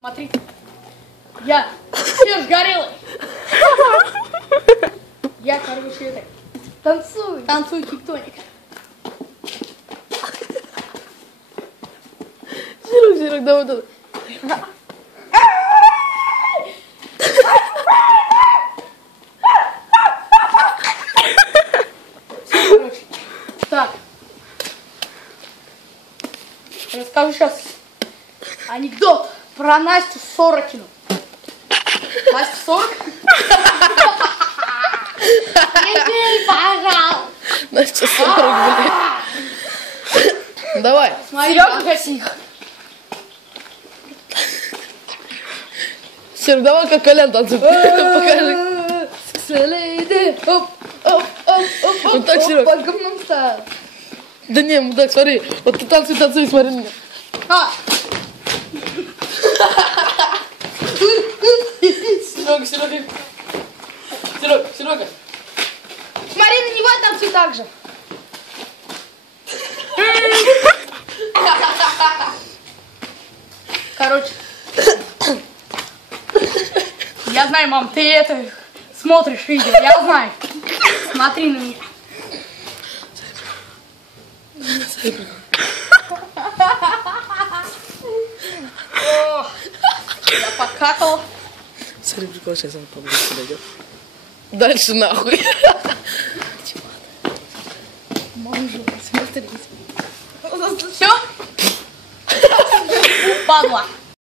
Смотри, я Серж Горелый. Я, короче, это... Танцую тектоник. Серег, давай туда. Короче, так. Расскажу сейчас анекдот про Настю Сорокину. Настя 40? Иди, пожалуйста. Настя 40, блин. Давай. Серега Гасих. Серег, давай как Колян танцует. Покажи. Вот так, Серег. Да не, мудак, смотри. Вот ты танцуй, смотри на меня. Серега. Серега. Смотри на него, танцуй так же. Короче. Я знаю, мам, ты это смотришь видео, я знаю. Смотри на меня. О, я покакал. Смотри, прикол, сейчас он поближе подойдет. Дальше нахуй. Можно смотреть. Все? Падла.